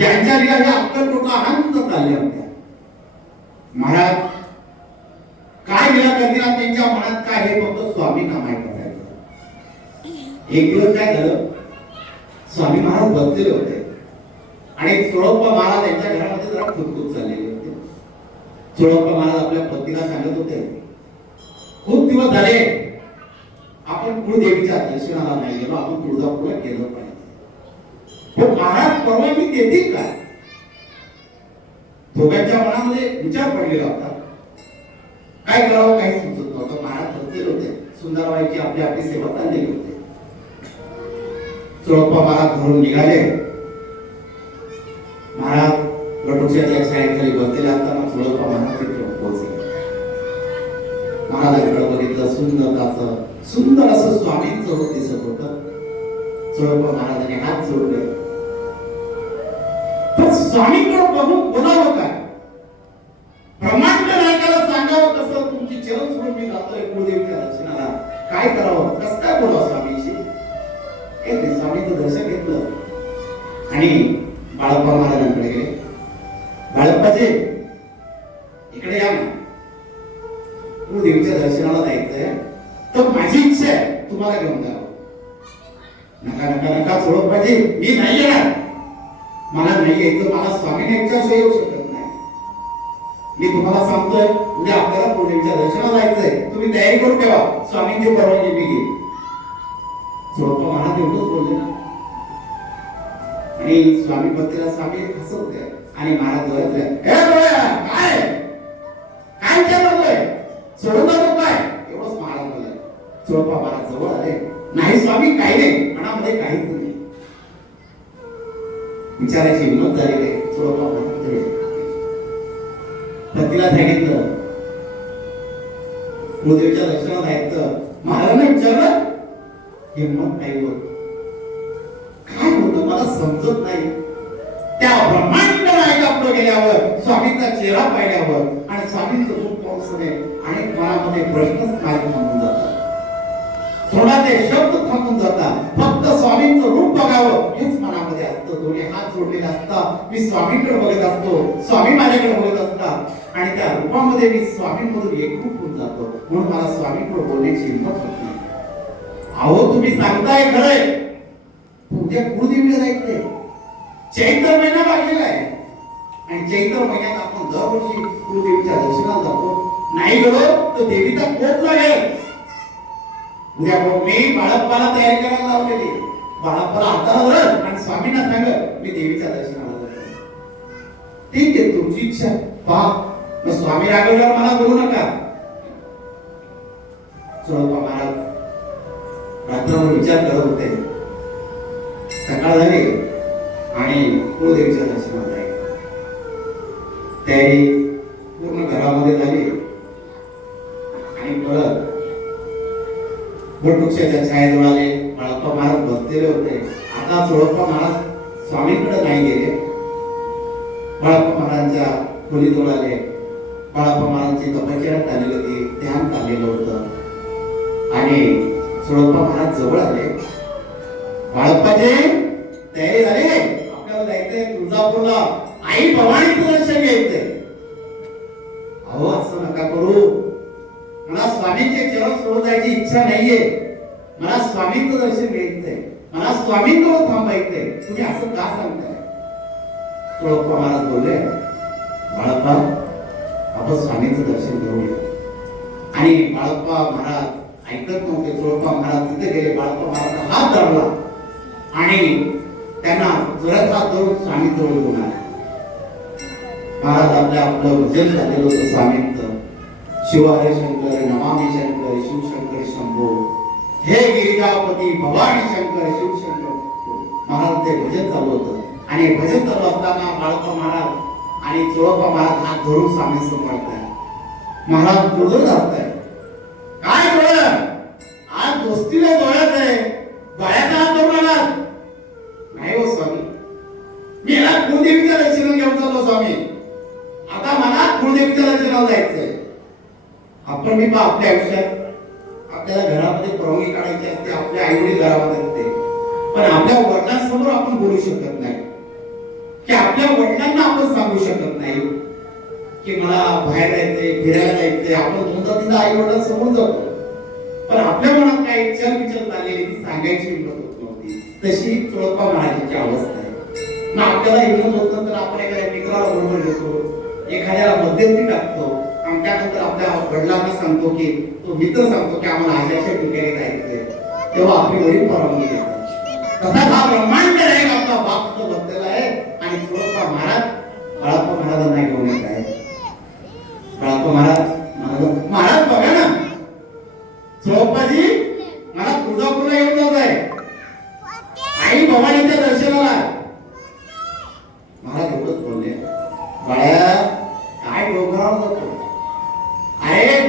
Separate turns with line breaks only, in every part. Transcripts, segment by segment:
यांच्या लीला ह्या अक्कलकोटला आनंद चालल्या होत्या महाराज काय लीला करतील त्यांच्या मनात काय हे फक्त स्वामींना माहीत असायचं एक दिवस काय झालं? स्वामी महाराज बसलेले होते. आणि चोळप्पा महाराज यांच्या घरामध्ये जरा खुदखुद चाललेले होते. चोळप्पा महाराज आपल्या पत्नीला सांगत होते खूप दिवस झाले आपण कुळदेवीच्या दर्शनाला नाही गेलो आपण तुळजापूरला गेलो पाहिजे. पण महाराज परवानगी देतील काय? दोघांच्या मनामध्ये विचार पडलेला होता. काय करावं काही सुचत नव्हतं. महाराज बसलेले होते. सुंदरबाईची आपली आपली सेवा चाललेली होते. चोळप्पा महाराज घरून निघाले. महाराज वटवृक्षाच्या छायेखाली बसलेले असताना चोळप्पा महाराज तिथे महाराजांकडे बघितलं सुंदर असं सुंदर असं स्वामींच होत दिसत होत. चोळप्पा महाराजांनी हात जोडले. पण स्वामींकडे बघून बोलावं काय? ब्रह्मांड नायकाला सांगावं कसं? तुमची चरण सोडून मी जातोय कुळदेवीच्या दर्शनाला. काय करावं? कसं काय बोलावं स्वामीशी? हे ते स्वामीचं दर्शन घेतलं. आणि बाळप्पा महाराजांकडे गेले. बाळप्पाचे मी नाही येणार मला नाही यायचं मला स्वामीने असं येऊ शकत नाही. मी तुम्हाला सांगतोय उद्या आपल्याला कुळदेवीच्या दर्शनाला जायचंय. तुम्ही तयारी करून ठेवा. स्वामींची परवानगी मी घेईन. सोडप्पा महाराज एवढंच बोलले ना. आणि स्वामी पत्नीला स्वामी हसत होते आणि महाराज ओरडले, "ए काय? काय विचारलंय सोडून जातो काय? एवढंच महाराज बोलले. चोळपा विचारायची हिंमत झाली नाही चोळपा महाराज गेले. पतीला सांगितलं कुलदेवीच्या दर्शनाला जायचं महाराजांना विचारलं हिंमत नाही होत काय होतं मला समजत नाही. त्या ब्रह्मांड नायकापुढे गेल्यावर स्वामींचा चेहरा पाहिल्यावर आणि स्वामींचं रूप पाहून आणि मनामध्ये प्रश्नच काय थांबून जातात. थोडा ते शब्द थांबून जातात. दोन्ही असतात मी स्वामींकडे बघत असतो. स्वामी माझ्याकडे बघत असतात. आणि त्या रूपामध्ये मी स्वामींमधून एकरूप होऊन जातो. म्हणून मला स्वामींकडे बोलण्याची हिंमत होत नाही. अहो तुम्ही सांगताय खरंय. उद्या कुळदेवीला जायचंय. चैत्र महिना लागलेला आहे. आणि चैत्र महिन्यात आपण दरवर्षी कुळदेवीच्या दर्शनाला जातो. नाही गेलो तर देवीचा कोप लागेल उद्या मी बाळप्पाला तयारी करायला लावलेली बाळप्पाला हाताला आणि स्वामींना सांग मी देवीच्या दर्शनाला जातो ठीक आहे तुमची इच्छा. पहा मग स्वामी रागवल्यावर मला बोलू नका. चोळप्पा महाराज रात्रभर विचार करत होते. सकाळ झाली आणि कुळदेवीच्या दर्शनाला जायचं तयारी पूर्ण घरामध्ये झाली. आणि परत वटवृक्षाच्या छायेजवळ आले. बाळप्पा होते. आता सोळप्पा महाराज स्वामींकडे नाही गेले. बाळाप्पा महाराजांच्या खोलीजवळ आले. बाळाप्पा महाराजांची तपश्चर्या चालली होती. ध्यान चाललेलं होतं. आणि सोळप्पा महाराज जवळ आले. बाळप्पाचे तयारी झाली? आपल्याला जायचंय तुळजापूरला. आई भवानीचं दर्शन घ्यायचंय. अहो असं नका करू. मला स्वामींचे चरण सोडून जायची इच्छा नाहीये. मला स्वामींचं दर्शन घ्यायचंय. मला स्वामींजवळ थांबायचंय. तुम्ही असं का सांगताय? प्रभुप्पा महाराज बोलले बाळप्पा आपण स्वामींचं दर्शन घेऊया आणि बाळप्पा महाराज ऐकत नव्हते. चोळप्पा महाराज तिथे गेले. बाळप्पा महाराज हात धरला. आणि त्यांना जोरात हात धरून स्वामी जवळ घेऊन महाराज आपल्या आपलं भजन झालेलं होतं स्वामींचं. शिव शंकर नमामी शंकर शिवशंकर शंभो. हे गिरिजापती भवानी शंकर शिवशंकर महाराज ते भजन चालू होतं. आणि भजन चालू असताना बाळप्पा महाराज आणि चोळप्पा महाराज हात धरून स्वामी समोर महाराज बोलत असताय काय डोळ्यात आज दोस्तीला डोळ्यात आहे. डोळ्यात आहात धरून आलात नाही हो स्वामी. मी याला कुलदेवीच्या दर्शनाला घेऊन चाललो स्वामी. आता मला कुलदेवीच्या दर्शनाला जायचंय. आपण मी आपल्या आयुष्यात. आपल्याला घरामध्ये परवानगी काढायची असते आपल्या आई वडील घरामध्ये असते. पण आपल्या वडिलांसमोर आपण बोलू शकत नाही. की आपल्या वडिलांना आपण सांगू शकत नाही. की मला बाहेर जायचंय फिरायला जायचंय आपण दोनदा तिथं आई वडिलांसमोर जातो पण आपल्या मनात काय विचार विचार झालेली ती सांगायची हिंमत होत नव्हती. तशी चोळप्पा महाराजांची अवस्था आहे. मग आपल्याला हिंमत होत तर आपण एखाद्या मित्राला बरोबर घेतो एखाद्याला मध्यस्थी टाकतो त्यानंतर आपल्या वडिलांना सांगतो की तो मित्र सांगतो की आम्हाला अशा अशा ठिकाणी जायचंय. तेव्हा आपली वडील परवानगी देतात. तसा हा ब्रह्मांड आहे आपला बाप.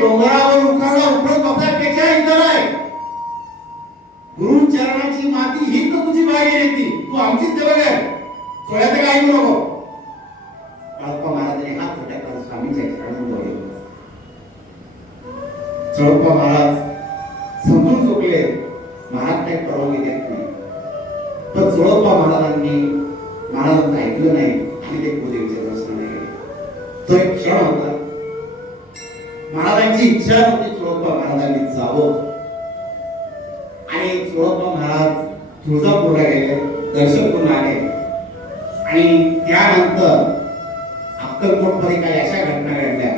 डोंगरावर उखाडा उखडत बसायपेक्षा इतर आहे. गुरु चरणाची माती ही तर तुझी बाहेर येते. तू आमचीच सेवक आहे. सोळ्याचं काही ऐकू नको. बाळप्पा महाराजांनी हात छोट्या करून स्वामीच्या चरणात येऊन चळप्पा महाराज समजून चुकले. महाराज काही परवानगी देत नाही. पण चोळप्पा महाराजांनी महाराजांचं ऐकलं नाही आणि ते कुलदेवीच्या दर्शनाला नाही तो एक क्षण होता. महाराजांची इच्छा होती चोळप्पा महाराजांनी जावं. आणि चोळप्पा महाराज तुळजापूरला गेले दर्शन करून आले. आणि त्यानंतर अक्कलकोटमध्ये काही अशा घटना घडल्या.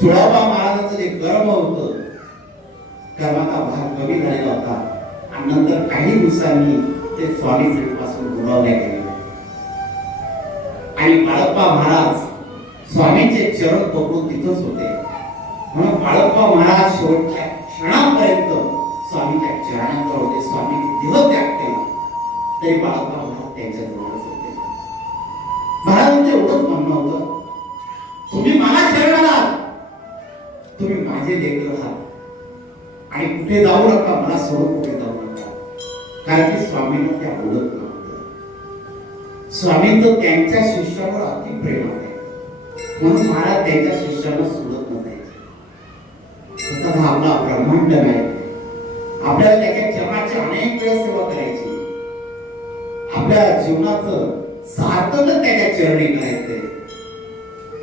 चोळाबा महाराजांचं जे कर्म होतं कर्माचा भाग कमी झालेला होता. आणि नंतर काही दिवसांनी ते स्वामी पासून दुरावले गेले. आणि बाळप्पा महाराज स्वामींचे चरण पकडून तिथंच होते. म्हणून बाळप्पा महाराज शेवटच्या क्षणापर्यंत स्वामीच्या चरणांवर होते. स्वामी दिवस त्याग केला. तरी बाळप्पा महाराज त्यांच्या जवळच होते. महाराजांचं एवढंच म्हणणं होतं. तुम्ही मला शरण आलात तुम्ही माझे लेकर आहात. आणि कुठे जाऊ नका मला सोडून कुठे जाऊ नका. कारण की स्वामींना त्या बोलत नव्हतं. स्वामींचं त्यांच्या शिष्यावर अति प्रेम आहे. म्हणून महाराज त्यांच्या शिष्याला सोडत नसायचे. तसा हा आपला ब्रह्मांड नाही. आपल्याला त्याच्या चरणाची अनेक वेळेस सेवा करायची. आपल्या जीवनाचं सार्थकच त्याच्या चरणी करायचंय.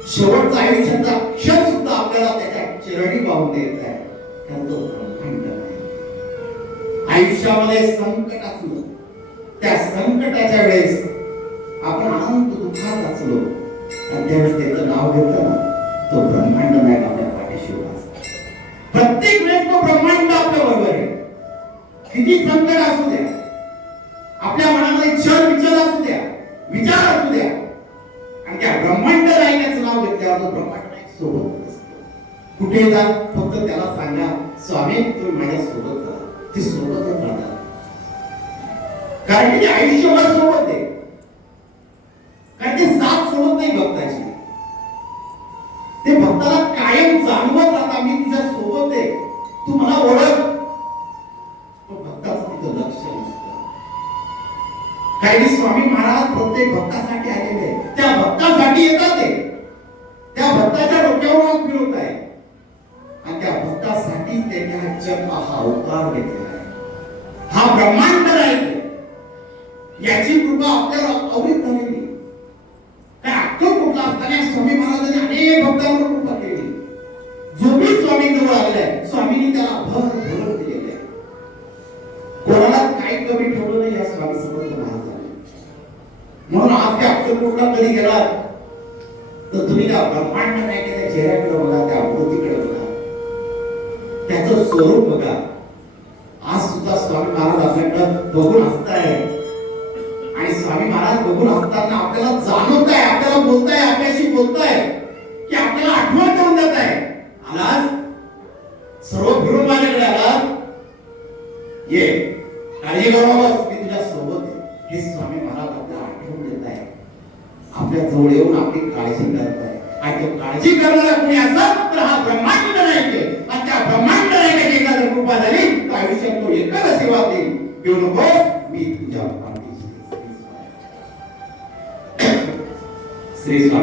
शेवटचा आयुष्याचा क्षण सुद्धा आपल्याला त्याच्या चरणी पाहून देत आहे कारण तो ब्रह्मांड आयुष्यामध्ये संकट असलं त्या संकटाच्या वेळेस आपण अनंत दुःखात असलो आणि त्यावेळेस त्याचं नाव घेतलं ना तो ब्रह्मांड नाही आपल्या पाठीशी उभा प्रत्येक वेळेस तो ब्रह्मांड आपल्या बरोबर आहे. किती संकट असू द्या. आपल्या मनामध्ये क्षण विचार असू द्या विचार असू द्या. आणि त्या ब्रह्मांड राहिल्याचं नाव घेतल्यावर तो ब्रह्मांड नाही सोबत असतो कुठे जा फक्त त्याला सांगा स्वामी तुम्ही माझ्या सोबत राहा. ते सोबतच राहतात. कारण की ते आयुष्यभर सोबत आहे. तू मला ओळख. पण भक्ताच तिथं लक्ष नसतं. काही स्वामी महाराज प्रत्येक भक्तासाठी आलेले त्या भक्तासाठी येतात ते. त्या भक्ताच्या डोक्यावर हात फिरवत आहे आणि त्या भक्तासाठी त्यांनी हा जन्म हा अवतार घेतलेला आहे. हा ब्रह्मांड आहे. याची कृपा आपल्याला अवरीत झाली आज कधी गेला. तर तुम्ही त्या ब्रह्मांड नाही की त्या चेहऱ्याकडे बघा त्या आकृतीकडे बघा. त्याचं स्वरूप बघा. आज सुद्धा स्वामी महाराज आपल्याकडं बघून हसताय आणि स्वामी महाराज बघून हसताना आपल्याला जाणवत आहे आपल्याला बोलताय आपल्याशी बोलताय की आपल्याला आठवण करून देत आहे आलास? सर्व फिरून माझ्याकडे आलास? ये. काळजी करू मी तुझ्या सोबत हे स्वामी महाराज आपल्या आपल्या जवळ येऊन आपली काळजी करत आहे. आणि तो काळजी करणारा कोणी असत तर हा ब्रह्मांड नायक. आहे आणि त्या ब्रह्मांड नायकाची एखादी कृपा झाली तर आयुष्यात तो एकाला सेवा देईल. घेऊ नको मी तुझ्या श्री स्वामी.